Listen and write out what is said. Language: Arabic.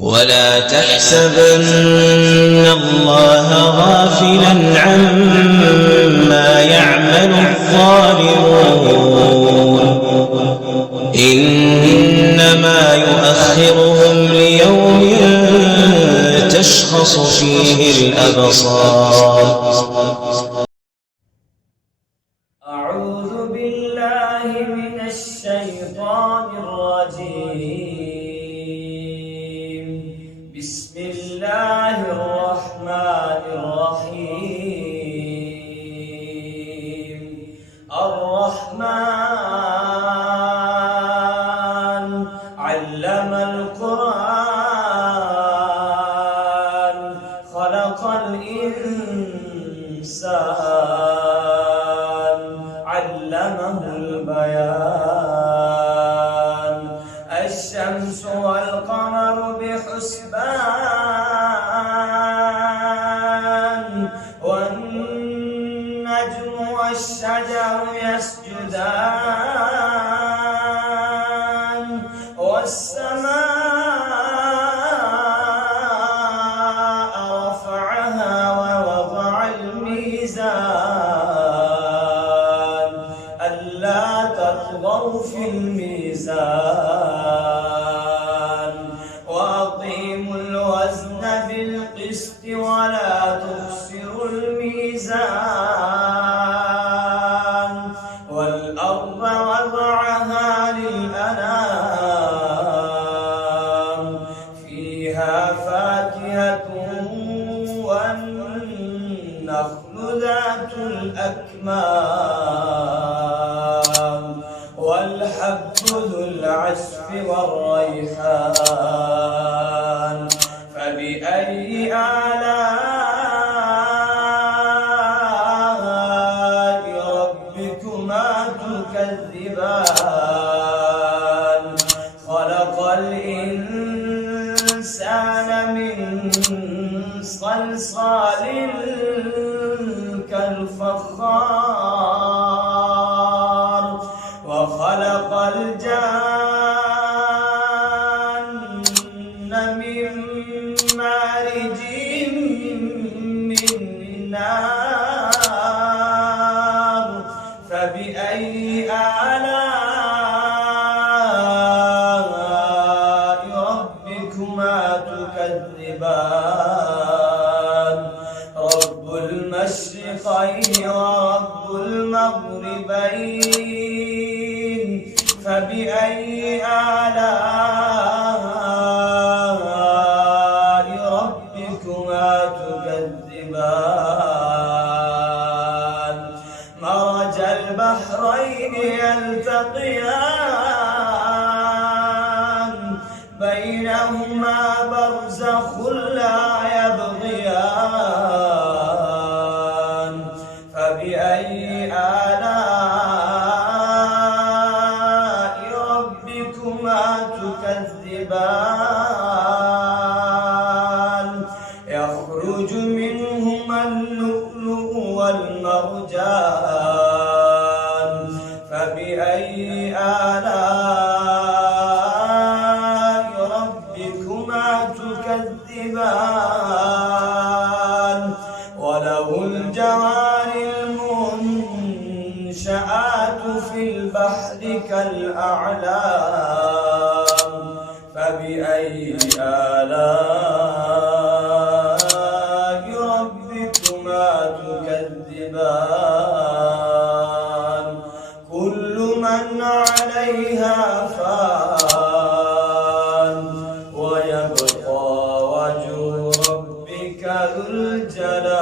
ولا تحسبن الله غافلا عما يعمل الظالمون إنما يؤخرهم ليوم تشخص فيه الأبصار. أعوذ بالله من الشيطان الرجيم. بسم الله الرحمن الرحيم. الرحمن علم القرآن خلق الإنسان علمه البيان. الشمس والقمر بحسبان والنجم والشجر يسجدان والسماء رفعها ووضع الميزان ألا تطغوا في الميزان وأقيموا الوزن بالقسط ولا تخسروا الميزان والأرض وضعها للأنام فيها فاكهة والنخل ذات الأكمام والحب ذو العصف والريحان فبأي آلاء ربكما تكذبان. خلق الإنسان من صلصال كالفخار وخلق الجن من مارج من نار فبأي آلاء ربكما تكذبان. رب المشرقين ورب المغربين فبأي آلاء ربكما تكذبان. مرج البحرين يلتقيان بينهما برزخ لا يبغيان فبأي آلاء ربكما تكذبان. يخرج منهما اللؤلؤ والمرجان فبأي آلاء ربكما تكذبان. وله الجوار المنشآت في البحر كالأعلام فبأي آلاء ربكما تكذبان. كل من عليها فان ويبقى وجه ربك ذو الجلال